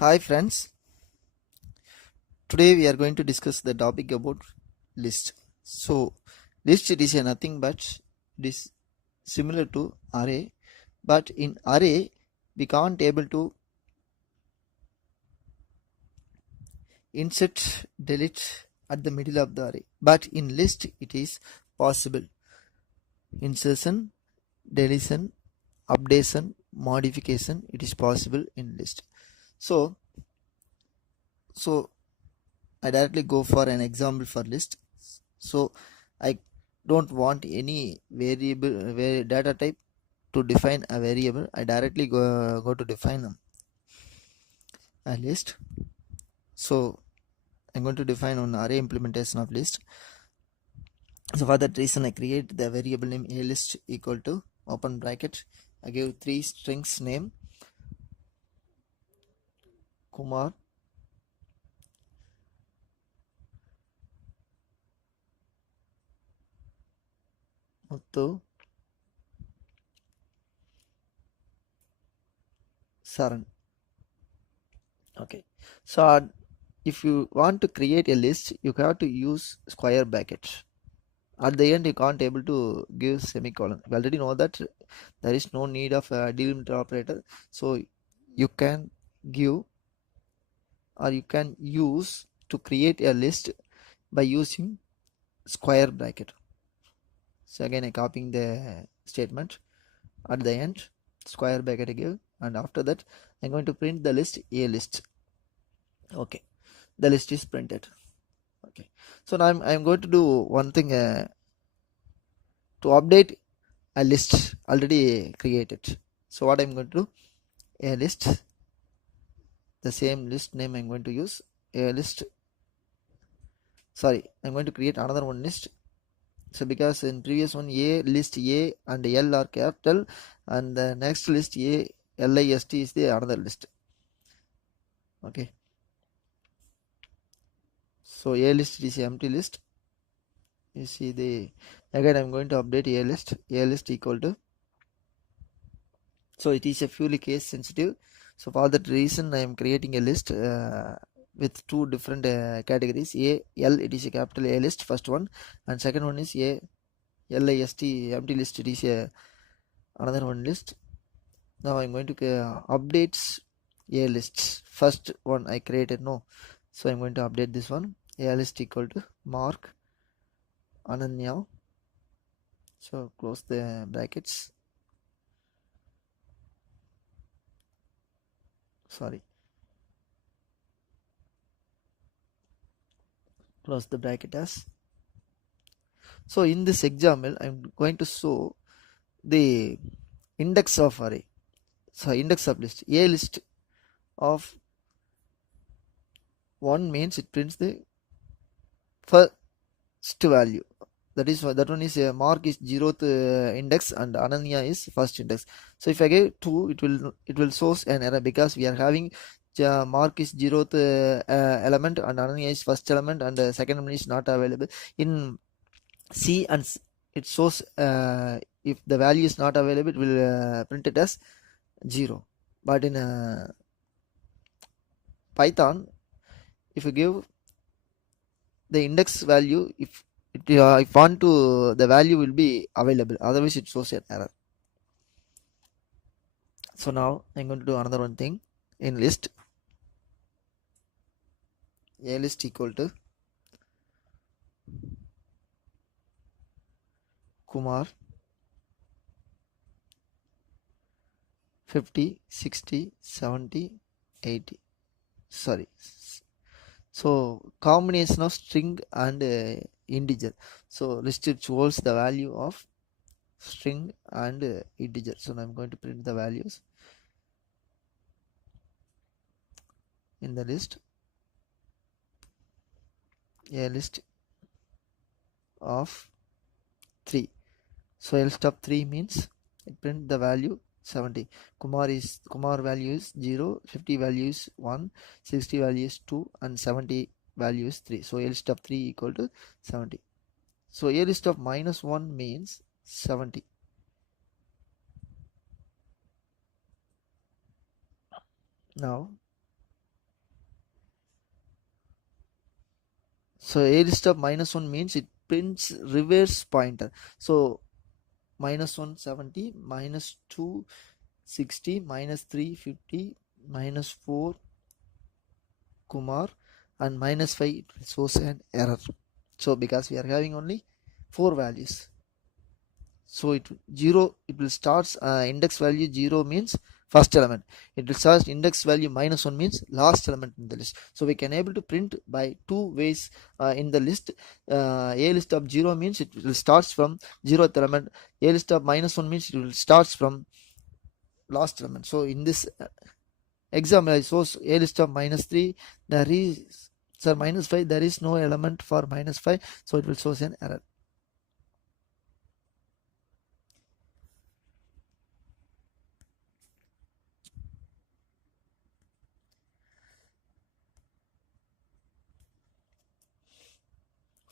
Hi friends, today we are going to discuss the topic about list. So list it is nothing but it is similar to array, but in array we can't able to insert delete at the middle of the array, but in list it is possible. Insertion, deletion, updation, modification, it is possible in list. So I directly go for an example for list. So I don't want any variable data type to define a variable. I directly go to define a list. So I'm going to define an array implementation of list. So for that reason I create the variable name a list equal to open bracket. I give 3 strings name Kumar, Muthu, Saran. Okay, so if you want to create a list, you have to use square bracket. At the end you can't able to give semicolon. You already know that there is no need of a delimiter operator, so you can give or you can use to create a list by using square bracket. So again I copying the statement at the end, square bracket I give, and after that I'm going to print the list a list. Okay, the list is printed. Okay, so now I'm going to do one thing to update a list already created. So what I'm going to do, a list, the same list name I'm going to use, a list, sorry, I'm going to create another one list. So because in previous one a list a and l are capital, and the next list a list is the another list. Okay, so a list is empty list. You see the again I'm going to update a list equal to, so it is a purely case sensitive. So for that reason I am creating a list with two different categories. A L, it is a capital A list, first one, and second one is a list empty list, it is a another one list. Now I'm going to updates a lists. First one I created, no, so I'm going to update this one, a list equal to mark Ananya. So close the brackets, sorry, close the bracket as. So in this example I'm going to show the index of array. So index of list, a list of 1 means it prints the first value, that one is mark is 0th index and Ananya is first index. So if I give 2, it will source an error because we are having mark is 0th element and Ananya is first element, and the second one is not available in C, and it shows if the value is not available it will print it as 0. But in Python, if you give the index value, if want to, the value will be available, otherwise it shows an error. So now I'm going to do another one thing in list, a list equal to Kumar 50, 60, 70, 80, sorry, so combination of string and integer. So list it holds the value of string and integer. So now I'm going to print the values in the list, a list of 3. So list of 3 means it print the value 70. Kumar value is 0, 50 value is 1, 60 value is 2, and 70 value is 3. So a list of 3 equal to 70. So a list of -1 means 70. Now So a list of -1 means it prints reverse pointer. So -170, -2 60, -3 50, -4 Kumar, and -5 it will shows an error. So because we are having only 4 values, so it 0 it will starts index value 0 means first element, it will start index value -1 means last element in the list. So we can able to print by two ways in the list. A list of 0 means it will starts from 0th element, a list of -1 means it will starts from last element. So in this example I shows a list of -3, there is -5, there is no element for -5, so it will shows an error.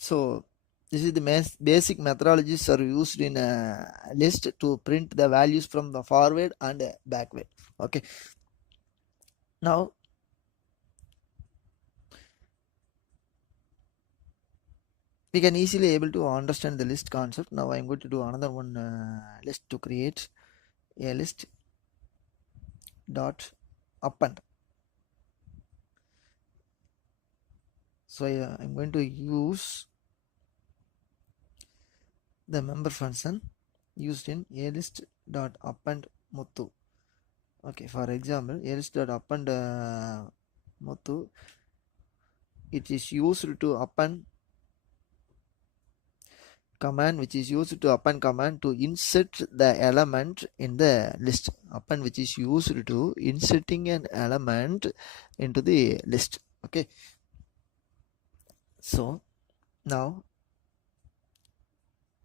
So this is the basic methodologies are used in a list to print the values from the forward and backward. Okay, now we can easily able to understand the list concept. Now I am going to do another one list to create a list dot append. So I'm going to use the member function used in a list dot append Muthu. Okay, for example, a list dot append Muthu, it is used to append command, which is used to append command to insert the element in the list. Append which is used to inserting an element into the list. Okay, so now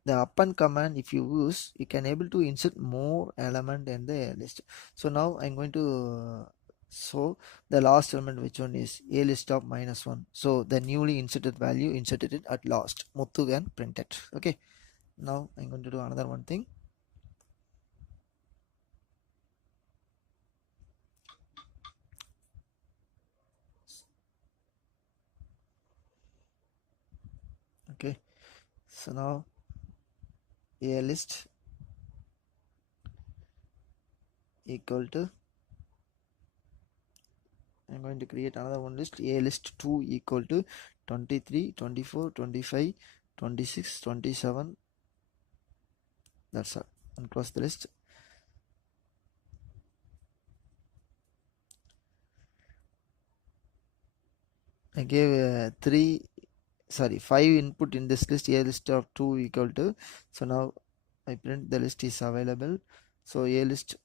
the append command, if you use, you can able to insert more element in the list. So now I'm going to show the last element, which one is a list of -1. So the newly inserted value inserted it at last, Muthu can print it. Okay, now I'm going to do another one thing. Okay, so now a list equal to, I'm going to create another one list, a list 2 equal to 23 24 25 26 27. That's all, and close the list. I gave 5 input in this list, a list of 2 equal to, so now I print the list is available. So a list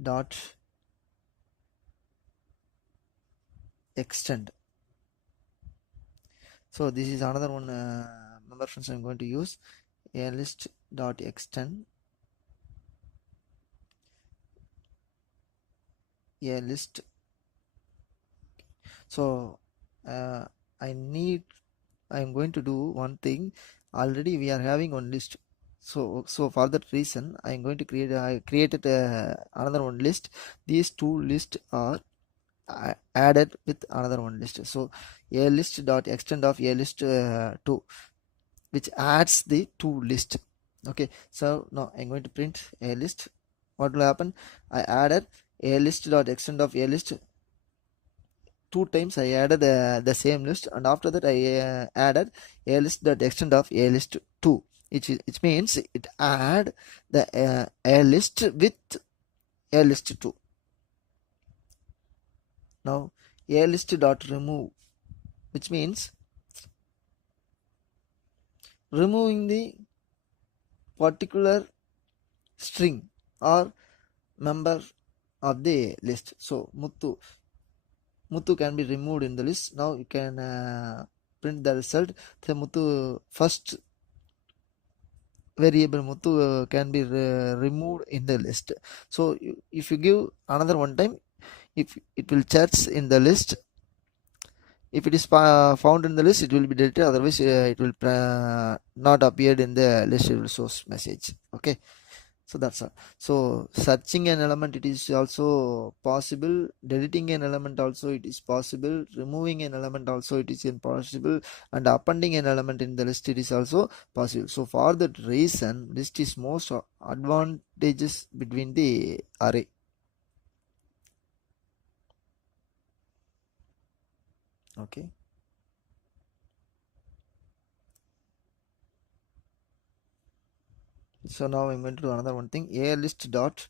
dot extend. So this is another one member function I'm going to use, a list dot extend a list. So I'm going to do one thing. Already we are having one list, so for that reason I'm going to created another one list. These two lists are added with another one list. So a list dot extend of a list 2, which adds the two list. Okay, so now I'm going to print a list. What will happen? I added a list dot extend of a list 2 times. I added the same list, and after that I added a list dot extend of a list 2, which means it add the a list with a list 2. Now a list dot remove, which means removing the particular string or member of the list. So Muthu can be removed in the list. Now you can print the result. The Muthu first variable Muthu can be removed in the list. So if you give another one time, if it will search in the list, if it is found in the list, it will be deleted. Otherwise it will not appear in the list. It will source message. Okay, So that's all. So searching an element, it is also possible. Deleting an element also it is possible. Removing an element also it is impossible. And appending an element in the list it is also possible. So for that reason, list is most advantageous between the array. Okay. So now I'm going to do another one thing. A list dot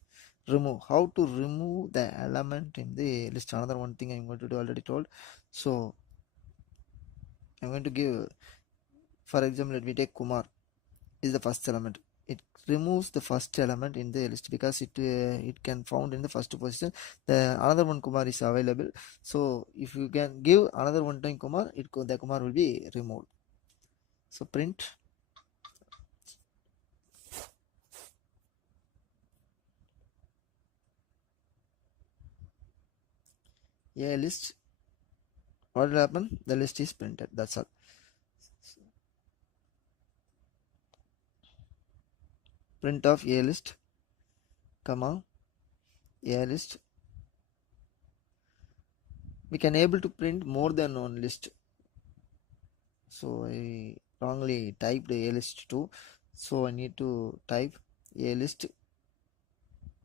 remove. How to remove the element in the list? Another one thing I'm going to do, already told. So I'm going to give, for example, let me take Kumar is the first element. It removes the first element in the list because it can found in the first position. The another one Kumar is available. So if you can give another one time Kumar, the Kumar will be removed. So print a list. What will happen? The list is printed. That's all. Print of a list, comma a list. We can able to print more than one list. So I wrongly typed a list 2. So I need to type a list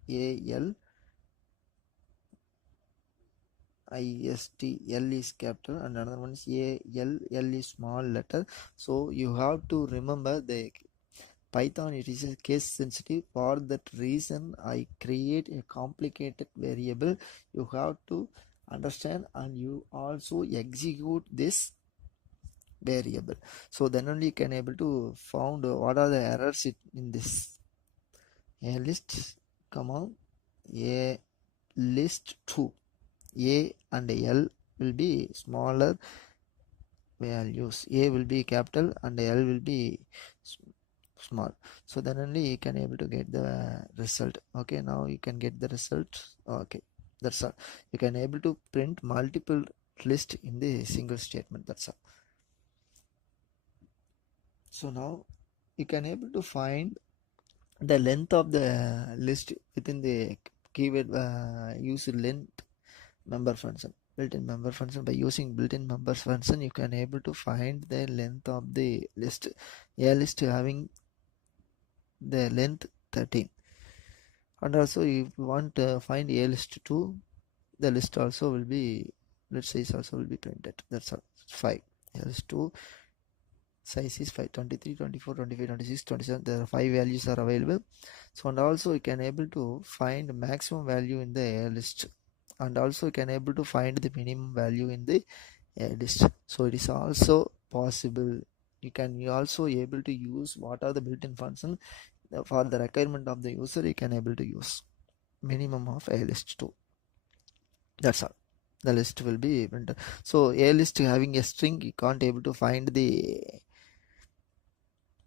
AL IST. L is capital and another one is L is small letter. So you have to remember the Python, it is a case sensitive. For that reason I create a complicated variable. You have to understand and you also execute this variable. So then only you can able to found what are the errors in this. A list comma a list 2. A and L will be smaller values. A will be capital and L will be small. So then only you can able to get the result. Okay, now you can get the result. Okay, that's all. You can able to print multiple list in the single statement. That's all. So now you can able to find the length of the list within the keyword use length member function. Built-in member function. By using built-in member function you can able to find the length of the list. A list having the length 13. And also if you want to find a list 2, the list also will be, let's say, also will be printed. That's all. 5. A list 2 size is 5, 23, 24, 25, 26, 27. There are 5 values are available. So and also you can able to find maximum value in the list, and also you can able to find the minimum value in the list. So it is also possible. You also able to use what are the built-in function for the requirement of the user. You can able to use minimum of a list 2. That's all. The list will be printed. So a list having a string, you can't able to find the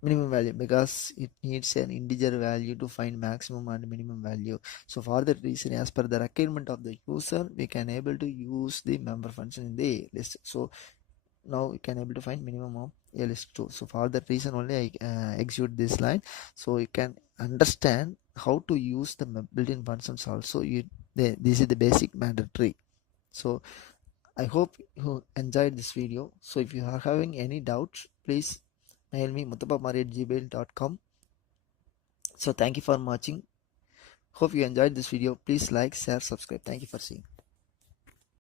minimum value because it needs an integer value to find maximum and minimum value. So for that reason, as per the requirement of the user, we can able to use the member function in the list. So now we can able to find minimum of a list 2. So for that reason only I execute this line. So you can understand how to use the built-in functions also. This is the basic mandatory. So I hope you enjoyed this video. So if you are having any doubts, please mail me muthapamari@gmail.com. So thank you for watching. Hope you enjoyed this video. Please like, share, subscribe. Thank you for seeing.